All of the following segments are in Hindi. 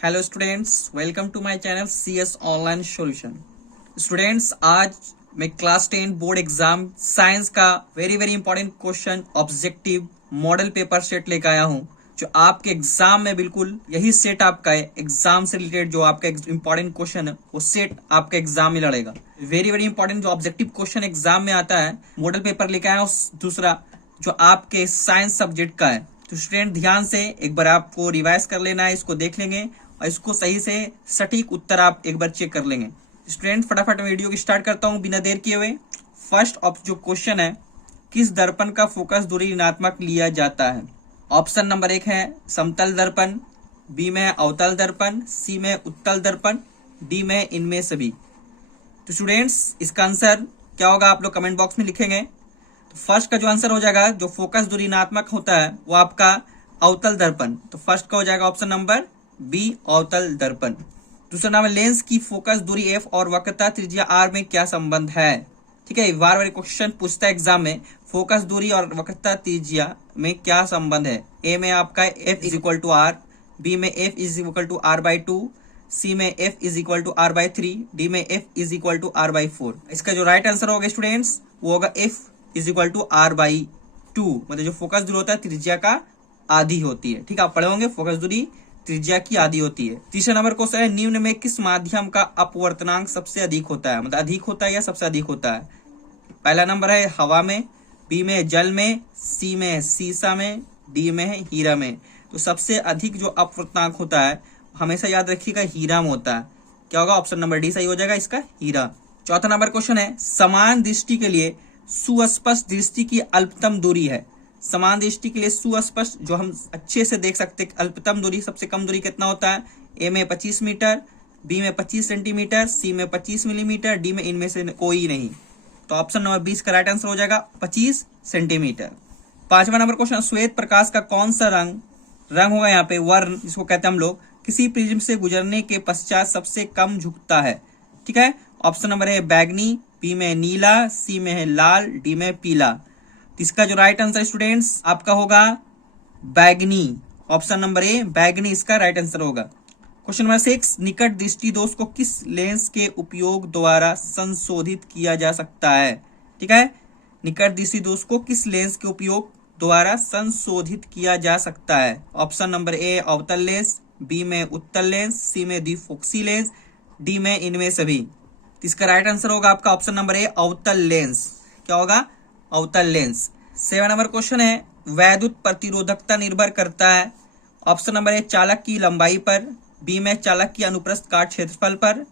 Hello students, welcome to my channel CS online solution. Students, आज मैं क्लास 10 बोर्ड एग्जाम साइंस का very important question objective model paper set लेकर आया हूं, जो आपके एग्जाम में बिल्कुल यही सेट आपका है। एग्जाम से रिलेटेड जो आपका इंपॉर्टेंट क्वेश्चन है वो सेट आपके एग्जाम में लड़ेगा। वेरी इंपॉर्टेंट जो ऑब्जेक्टिव क्वेश्चन एग्जाम में आता है, मॉडल पेपर लेकर आया हूं। दूसरा जो आपके साइंस सब्जेक्ट का है, तो स्टूडेंट ध्यान से एक बार आपको रिवाइज कर लेना है, इसको देख लेंगे और इसको सही से सटीक उत्तर आप एक बार चेक कर लेंगे। स्टूडेंट फटाफट वीडियो की स्टार्ट करता हूं बिना देर किए हुए। फर्स्ट ऑफ जो क्वेश्चन है, किस दर्पण का फोकस दूरी ऋणात्मक लिया जाता है? ऑप्शन नंबर 1 है समतल दर्पण, बी में अवतल दर्पण, सी में उत्तल दर्पण, डी में इनमें सभी। तो स्टूडेंट्स, इसका आंसर क्या होगा आप लोग कमेंट बॉक्स में लिखेंगे। तो फर्स्ट का जो आंसर हो जाएगा, जो फोकस दूरी ऋणात्मक होता है वो आपका अवतल दर्पण। तो फर्स्ट का हो जाएगा ऑप्शन नंबर बी, अवतल दर्पण। दूसरा नाम है लेंस की फोकस दूरी एफ और वक्रता त्रिज्या आर में क्या संबंध है? ठीक है, बार बार क्वेश्चन पूछता है एग्जाम में, फोकस दूरी और वक्रता त्रिज्या में क्या संबंध है। ए में आपका F is equal to R, B में F is equal to R by 2, C में F is equal to R by 3, D में F is equal to R by 4। इसका जो राइट आंसर होगा स्टूडेंट्स वो होगा F is equal to R by 2। मतलब जो फोकस दूरी होता है त्रिज्या का आधी होती है। ठीक है, आप पढ़े होंगे फोकस दूरी त्रिज्या की आधी होती है। तीसरा नंबर क्वेश्चन है, निम्न में किस माध्यम का अपवर्तनांक सबसे अधिक होता है? मतलब अधिक होता है या सबसे अधिक होता है? पहला नंबर है हवा में, बी में जल में, सी में सीसा में, डी में है हीरा में। तो सबसे अधिक जो अपवर्तनांक होता है हमेशा याद रखिएगा हीरा में होता है। क्या होगा? ऑप्शन नंबर डी सही हो जाएगा इसका, हीरा। चौथा नंबर क्वेश्चन है, समान दृष्टि के लिए सुस्पष्ट दृष्टि की अल्पतम दूरी है। समान दृष्टि के लिए सुस्पष्ट जो हम अच्छे से देख सकते हैं, अल्पतम दूरी सबसे कम दूरी कितना होता है? ए में 25 मीटर, बी में 25 सेंटीमीटर, सी में 25 मिलीमीटर, डी में इनमें से कोई नहीं। तो ऑप्शन नंबर 20 का राइट आंसर हो जाएगा 25 सेंटीमीटर। पांचवा नंबर क्वेश्चन, श्वेत प्रकाश का कौन सा रंग होगा यहाँ पे वर्ण, जिसको कहते हैं हम लोग, किसी प्रिज्म से गुजरने के पश्चात सबसे कम झुकता है? ठीक है, ऑप्शन नंबर है बैगनी, बी में नीला, सी में है लाल, डी में पीला। इसका जो राइट आंसर स्टूडेंट्स आपका होगा बैगनी। ऑप्शन नंबर ए बैगनी इसका राइट आंसर होगा। क्वेश्चन नंबर 6, निकट दृष्टि दोष को किस लेंस के उपयोग द्वारा संशोधित किया जा सकता है? ठीक है, निकट दृष्टि दोष को किस लेंस के उपयोग द्वारा संशोधित किया जा सकता है? ऑप्शन नंबर ए अवतल लेंस, बी में उत्तल लेंस, सी में द्विफोक्सी लेंस, डी में इनमें सभी। इसका राइट आंसर होगा आपका ऑप्शन नंबर ए अवतल लेंस। क्या होगा? अवतल लेंस। 7 नंबर क्वेश्चन है, वैद्युत प्रतिरोधकता निर्भर करता है। ऑप्शन नंबर ए चालक की लंबाई पर, बी में चालक की अनुप्रस्थ काट क्षेत्रफल पर,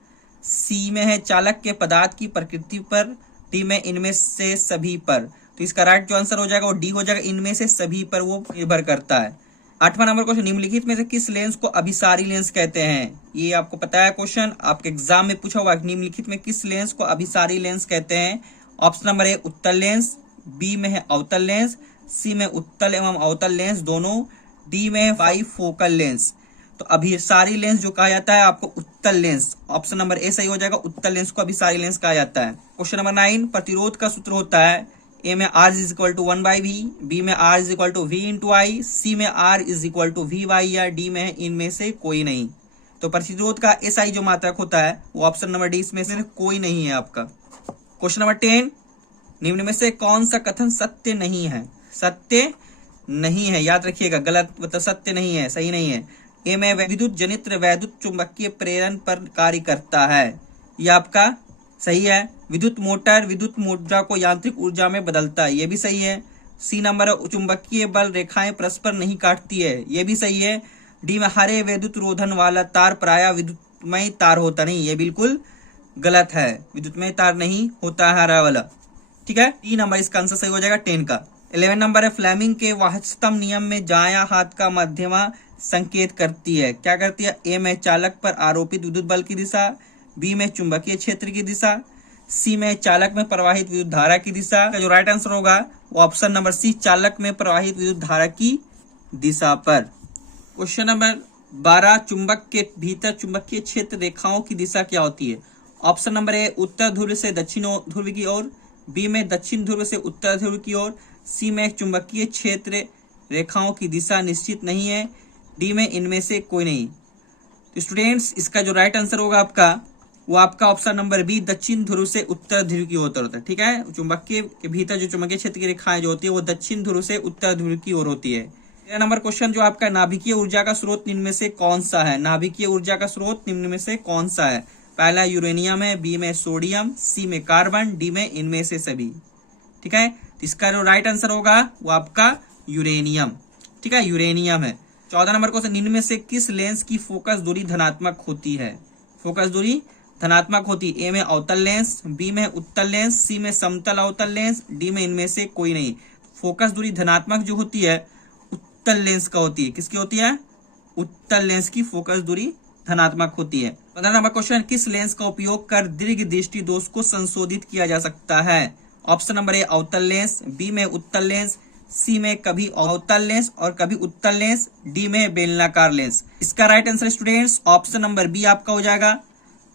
सी में है चालक के पदार्थ की प्रकृति पर, डी में इनमें से सभी पर। तो इसका राइट जो आंसर हो जाएगा वो डी हो जाएगा, इनमें से सभी पर वो निर्भर करता है। 8वां नंबर क्वेश्चन, निम्नलिखित में से किस लेंस को अभिसारी लेंस कहते हैं? ये आपको पता है क्वेश्चन, आपके एग्जाम में पूछा हुआ, निम्नलिखित में किस लेंस को अभिसारी लेंस कहते हैं? ऑप्शन नंबर ए उत्तल लेंस, बी में है अवतल लेंस, सी में उत्तल एवं अवतल लेंस दोनों, डी में है बाइफोकल लेंस। तो अभिसारी लेंस जो कहा जाता है आपको उत्तल लेंस। ऑप्शन नंबर ए सही हो जाएगा, उत्तल लेंस को अभिसारी लेंस कहा जाता है। क्वेश्चन नंबर 9, प्रतिरोध का सूत्र होता है, ए में R is equal to 1/V, B में R is equal to V into I, C में R is equal to VY, या डी में है इनमें से कोई नहीं। तो प्रतिरोध का SI जो मात्रक होता है वो ऑप्शन नंबर डी इसमें से कोई नहीं है आपका। क्वेश्चन नंबर 10, निम्न में से कौन सा कथन सत्य नहीं है? सत्य नहीं है, याद रखिएगा, गलत मतलब सत्य नहीं है, सही नहीं है। ए में विद्युत जनित्र वैद्युत चुंबकीय प्रेरण पर कार्य करता है, यह आपका सही है। विद्युत मोटर विद्युत ऊर्जा को यांत्रिक ऊर्जा में बदलता है, यह भी सही है। सी नंबर, चुंबकीय बल रेखाएं परस्पर नहीं काटती है, यह भी सही है। डी में हरे विद्युत रोधन वाला तार प्रायः विद्युतमय तार होता नहीं, यह बिल्कुल गलत है, विद्युतमय तार नहीं होता है हरा वाला। ठीक है, डी नंबर इसका आंसर सही हो जाएगा 10 का। 11 नंबर है, फ्लेमिंग के वाह्यतम नियम में दायां हाथ का मध्यमा संकेत करती है। क्या करती है? ए में चालक पर आरोपित विद्युत बल की दिशा, बी में चुंबकीय क्षेत्र की दिशा, सी में चालक में प्रवाहित विद्युत धारा की दिशा। का जो राइट आंसर होगा वो ऑप्शन नंबर सी, चालक में प्रवाहित विद्युत धारा की दिशा पर। क्वेश्चन नंबर 12, चुंबक के भीतर चुंबकीय क्षेत्र रेखाओं की दिशा क्या होती है? ऑप्शन नंबर ए उत्तर ध्रुव से दक्षिण ध्रुव की ओर, बी में दक्षिण ध्रुव से उत्तर ध्रुव की ओर, सी में चुंबकीय क्षेत्र रेखाओं की दिशा निश्चित नहीं है, डी में इनमें से कोई नहीं। स्टूडेंट्स इसका जो राइट आंसर होगा आपका, वो आपका ऑप्शन नंबर बी, दक्षिण ध्रुव से उत्तर ध्रुव की ओर होता है। ठीक है, चुंबकीय के भीतर जो चुंबकीय क्षेत्र की रेखाएं जो होती है वो दक्षिण ध्रुव से उत्तर ध्रुव की ओर होती है। 13 नंबर क्वेश्चन जो आपका, नाभिकीय ऊर्जा का स्रोत निम्न में से कौन सा है? नाभिकीय ऊर्जा का स्रोत निम्न में से कौन सा है? पहला यूरेनियम है, बी में सोडियम, सी में कार्बन, डी में इनमें से सभी। ठीक है, तो इसका जो राइट आंसर होगा वो आपका यूरेनियम। ठीक है, यूरेनियम है। 14 नंबर क्वेश्चन, निम्न में से किस लेंस की फोकस दूरी धनात्मक होती है? फोकस दूरी धनात्मक होती है। ए में अवतल लेंस, बी में उत्तल लेंस, सी में समतल अवतल लेंस, डी में इनमें से कोई नहीं। फोकस दूरी धनात्मक जो होती है उत्तल लेंस का होती है। किसकी होती है? उत्तल लेंस की फोकस दूरी धनात्मक होती है। 15 नंबर क्वेश्चन, किस लेंस का उपयोग कर दीर्घ दृष्टि दोष को संशोधित किया जा सकता है? ऑप्शन नंबर ए अवतल लेंस, बी में उत्तल लेंस, सी में कभी अवतल लेंस और कभी उत्तल लेंस, डी में बेलनाकार लेंस। इसका right answer students option number B आपका हो जाएगा,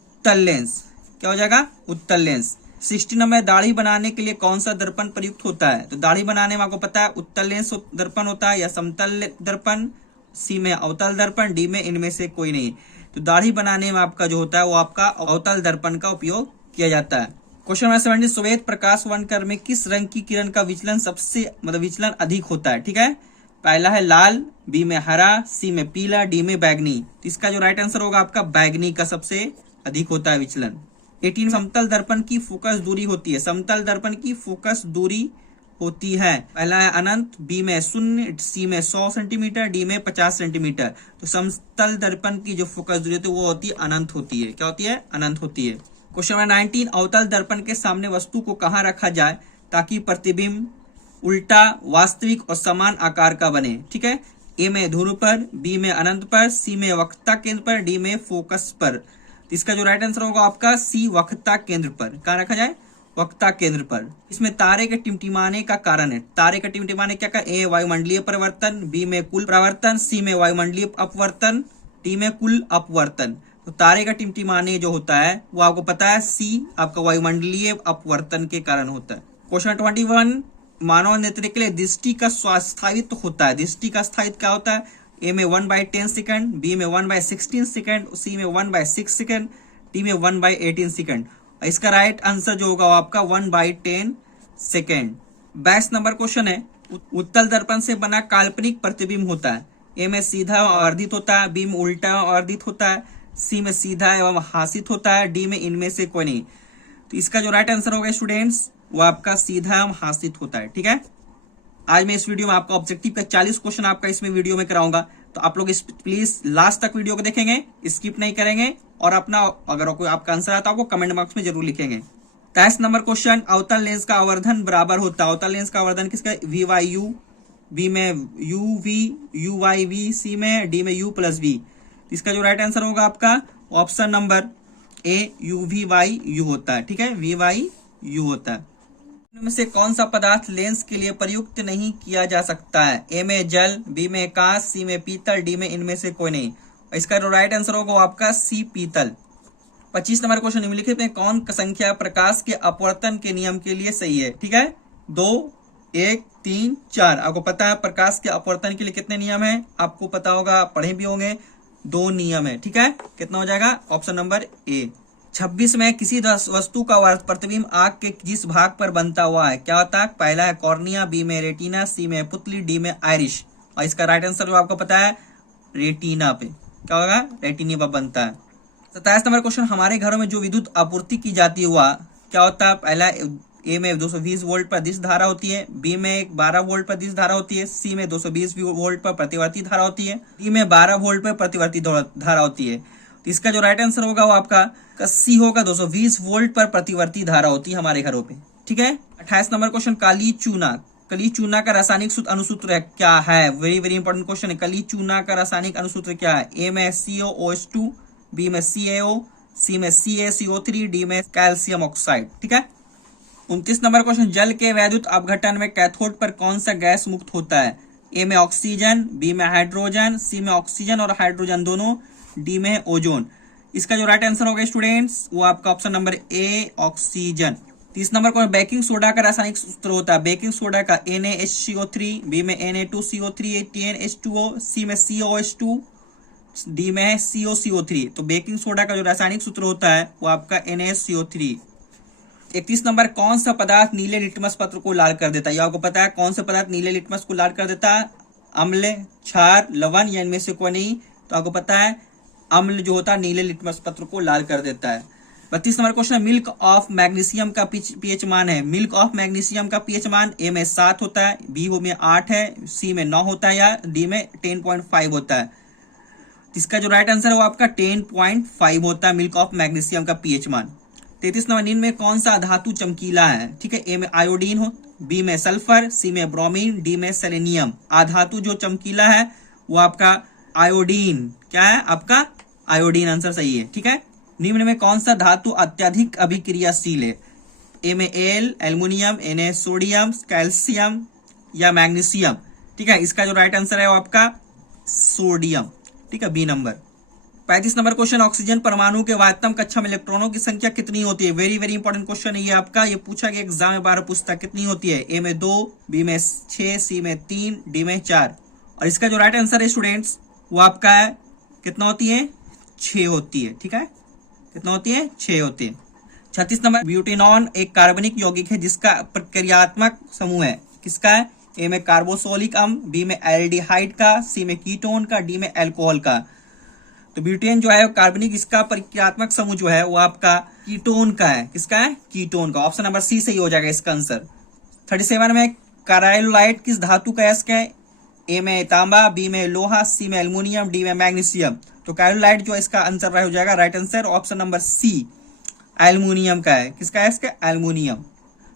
उत्तल लेंस। क्या हो जाएगा? उत्तल लेंस। 60 नंबर, दाढ़ी बनाने के लिए कौन सा दर्पण प्रयुक्त होता है? तो दाढ़ी बनाने में आपको पता है उत्तल लेंस दर्पण होता है या समतल दर्पण, सी में अवतल दर्पण, डी में इनमें से कोई नहीं। तो दाढ़ी बनाने में आपका जो होता है वो आपका अवतल दर्पण का उपयोग किया जाता है। क्वेश्चन नंबर 70, श्वेत प्रकाश वर्णक्रम में किस रंग की किरण का विचलन सबसे विचलन अधिक होता है? ठीक है, पहला है लाल, बी में हरा, सी में पीला, डी में बैगनी। तो इसका जो राइट आंसर होगा आपका बैगनी का सबसे अधिक होता है विचलन। 18, समतल दर्पण की फोकस दूरी होती है। समतल दर्पण की फोकस दूरी होती है, पहला है अनंत, बी में शून्य, सी में 100 सेंटीमीटर, डी में 50 सेंटीमीटर। तो समतल दर्पण की जो फोकस दूरी होती है वो होती है अनंत होती है। क्या होती है? अनंत होती है। क्वेश्चन नंबर 19, अवतल दर्पण के सामने वस्तु को कहाँ रखा जाए ताकि प्रतिबिंब उल्टा, वास्तविक और समान आकार का बने? ठीक है, ए में ध्रुव पर, बी में अनंत पर, सी में वक्रता केंद्र पर, डी में फोकस पर। इसका जो राइट आंसर होगा आपका सी, वक्रता केंद्र पर। कहाँ रखा जाए? वक्रता केंद्र पर। इसमें तारे के टिमटिमाने का कारण है। तारे का टिमटिमाने क्या? ए वायुमंडलीय परिवर्तन, बी में कुल परावर्तन, सी में वायुमंडलीय अपवर्तन, डी में कुल अपवर्तन। तो तारे का टिमटिमाने जो होता है वो आपको पता है सी आपका वायुमंडलीय अपवर्तन के कारण होता है। क्वेश्चन 21, मानव नेत्र के लिए दृष्टि का स्थायित्व होता है। दृष्टि का स्थायित्व क्या होता है? ए में 1/10 सेकंड, बी में 1/16 सेकंड, सी में 1/6 सेकंड, डी में 1/18 सेकंड। इसका राइट आंसर जो होगा वो आपका 1/10 सेकेंड। 22 नंबर क्वेश्चन है, उत्तल दर्पण से बना काल्पनिक प्रतिबिंब होता है। ए में सीधा और अर्धित होता है, बी में उल्टा और अर्धित होता है, सी में सीधा एवं हासित होता है, डी में इनमें से कोई नहीं। तो इसका जो राइट आंसर होगा स्टूडेंट्स वो आपका सीधा एवं हासित होता है। ठीक है, आज मैं इस वीडियो में आपका ऑब्जेक्टिव का 40 क्वेश्चन आपका इसमें वीडियो में कराऊंगा, तो आप लोग इस प्लीज लास्ट तक वीडियो को देखेंगे, स्किप नहीं करेंगे और अपना अगर कोई आपका आंसर आता है आपको कमेंट बॉक्स में जरूर लिखेंगे। 23 नंबर क्वेश्चन, अवतल लेंस का आवर्धन बराबर होता है। अवतल लेंस का आवर्धन किसका? वी वाई यू, बी में U V, U Y V, C में डी में यू प्लस वी। इसका जो राइट आंसर होगा आपका option number A, U V Y U होता है। ठीक है, वी वाई यू होता है। इनमें से कौन सा पदार्थ लेंस के लिए प्रयुक्त नहीं किया जा सकता है? ए में जल, बी में कांच, सी में पीतल, डी में इनमें से कोई नहीं। इसका जो राइट आंसर होगा आपका सी, पीतल। 25 नंबर क्वेश्चन, निम्नलिखित में कौन संख्या प्रकाश के अपवर्तन के नियम के लिए सही है? ठीक है, 2, 1, 3, 4। आपको पता है प्रकाश के अपवर्तन के लिए कितने नियम है? आपको पता होगा, पढ़े भी होंगे। 2 नियम है। ठीक है, कितना हो जाएगा? ऑप्शन नंबर ए। 26 में किसी वस्तु का प्रतिबिंब आंख के जिस भाग पर बनता हुआ है क्या होता है? पहला है कॉर्निया, बी में रेटिना, सी में पुतली, डी में आयरिश। और इसका राइट आंसर जो आपको पता है रेटिना पे। क्या होगा? रेटिना पर बनता है। 27 नंबर क्वेश्चन, हमारे घरों में जो विद्युत आपूर्ति की जाती हुआ क्या होता है? पहला ए में 220 वोल्ट पर दिश धारा होती है, बी में 12 वोल्ट पर दिश धारा होती है, सी में 220 वोल्ट पर प्रतिवर्ती धारा होती है, डी में 12 वोल्ट पर प्रतिवर्ती धारा होती है। तो इसका जो राइट आंसर होगा वो आपका सी होगा, 220 वोल्ट पर प्रतिवर्ती धारा होती है हमारे घरों पे। ठीक है। 28 नंबर क्वेश्चन, काली चूना का रासायनिक अनुसूत्र क्या है? वेरी वेरी इंपॉर्टेंट क्वेश्चन है। काली चूना का रासायनिक अनुसूत्र क्या है? ए में COOH2, बी में CaO, सी में CaCO3, डी में कैल्शियम ऑक्साइड। ठीक है। 29 नंबर क्वेश्चन, जल के वैद्युत अपघटन में कैथोड पर कौन सा गैस मुक्त होता है? ए में ऑक्सीजन, बी में हाइड्रोजन, सी में ऑक्सीजन और हाइड्रोजन दोनों, डी में ओजोन। इसका जो राइट आंसर होगा स्टूडेंट्स वो आपका ऑप्शन नंबर ए, ऑक्सीजन। 30 नंबर को बेकिंग सोडा का रासायनिक सूत्र होता है। बेकिंग सोडा का NaHCO3, बी में Na2CO3, TnH2O, सी में COH2, डी में है COCO3। तो बेकिंग सोडा का जो रासायनिक सूत्र होता है वो आपका NaCO3। 31 नंबर, कौन सा पदार्थ नीले लिटमस पत्र को लाल कर देता है? ये आपको पता है कौन सा पदार्थ नीले लिटमस को लाल कर देता है? अम्ल, क्षार, लवण या इनमें से कोई नहीं? तो आपको पता है अम्ल जो होता है नीले लिटमस पत्र को लाल कर देता है। 32 नंबर क्वेश्चन है, मिल्क ऑफ मैग्नीशियम का पीएच मान है। मिल्क ऑफ मैग्नीशियम का पीएच मान ए में 7 होता है, बी में 8 है, सी में 9 होता है या डी में 10.5 होता है। इसका जो राइट आंसर है वो आपका 10.5 होता है मिल्क ऑफ मैग्नीशियम का पीएच मान। 33 नंबर, निम्न में कौन सा धातु चमकीला है? ठीक है, ए में आयोडीन हो, बी में सल्फर, सी में ब्रोमीन, डी में सेलेनियम। आधातु जो चमकीला है वो आपका आयोडीन। क्या है आपका? आयोडीन आंसर सही है। ठीक है, निम्न में कौन सा धातु अत्यधिक अभिक्रियाशील है? ए में एल्युमिनियम, Na सोडियम, कैल्शियम या मैग्नीशियम। ठीक है, इसका जो राइट आंसर है वो आपका सोडियम। ठीक है, B number. 35 number question, oxygen परमाणु के वाह्यतम कक्षा में इलेक्ट्रॉनों की संख्या कितनी होती है? वेरी वेरी इंपॉर्टेंट क्वेश्चन है ये आपका। ये पूछा गया एग्जाम में 12 पूछता, कितनी होती है? ए में 2, बी में 6, सी में 3, डी में 4। और इसका जो राइट आंसर है स्टूडेंट्स वो आपका है कितना होती है? 6 होती है। ठीक है, कितना होती है? 6 होती है। 36 नंबर, ब्यूटेनॉन एक कार्बनिक यौगिक है जिसका प्रक्रियात्मक समूह है। किसका है? ए में कार्बोक्सिलिक अम्ल, बी में एल्डिहाइड का, सी में कीटोन का, डी में अल्कोहल का। तो ब्यूटेन जो है कार्बनिक, इसका प्रक्रियात्मक समूह जो है वो आपका कीटोन का है। किसका है? कीटोन का। ऑप्शन नंबर सी सही हो जाएगा इसका आंसर। 37 में, काराइलोलाइट किस धातु का अयस्क है? ए में तांबा, बी में लोहा, सी में एल्युमिनियम, डी में मैग्नीशियम। तो काराइलोलाइट जो इसका आंसर हो जाएगा right answer option number C, aluminium का है। किसका है? इसका एल्युमिनियम।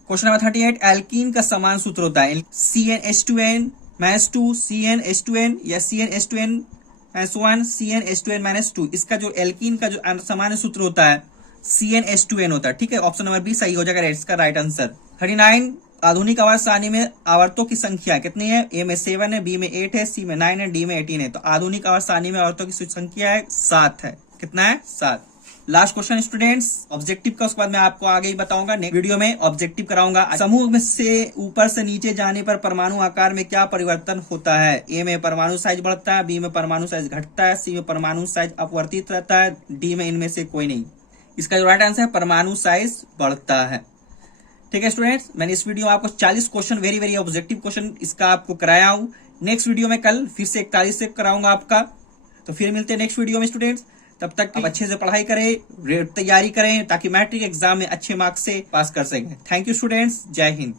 क्वेश्चन नंबर 38, एल्कीन का समान सूत्र होता है CnH2n-2, CnH2n या CnH2n-1, CnH2n-2। इसका जो एल्कीन का जो सामान्य सूत्र होता है CnH2n होता है। ठीक है, ऑप्शन नंबर बी सही हो जाएगा इसका राइट आंसर। 39, आधुनिक आवर्त सारणी में आवर्तों की संख्या कितनी है? ए में 7 है, बी में 8 है, सी में 9 है, डी में 18 है। तो आधुनिक आवर्त सारणी में आवर्तों की संख्या है 7 है। कितना है? 7। लास्ट क्वेश्चन स्टूडेंट्स, ऑब्जेक्टिव का, उसके बाद मैं आपको आगे ही बताऊंगा, नेक्स्ट वीडियो में ऑब्जेक्टिव कराऊंगा। समूह में से ऊपर से नीचे जाने पर परमाणु आकार में क्या परिवर्तन होता है? ए में परमाणु साइज बढ़ता है, बी में परमाणु साइज घटता है, सी में परमाणु साइज अपवर्तित रहता है, डी में इनमें से कोई नहीं। इसका जो राइट आंसर है परमाणु साइज बढ़ता है। ठीक है स्टूडेंट्स, मैंने इस वीडियो में आपको 40 question very very objective question इसका आपको कराया हूं। नेक्स्ट वीडियो में कल फिर से 41 से कराऊंगा आपका। तो फिर मिलते हैं नेक्स्ट वीडियो में स्टूडेंट्स। तब तक आप अच्छे से पढ़ाई करें, तैयारी करें ताकि मैट्रिक एग्जाम में अच्छे मार्क्स से पास कर सकें। थैंक यू स्टूडेंट्स, जय हिंद।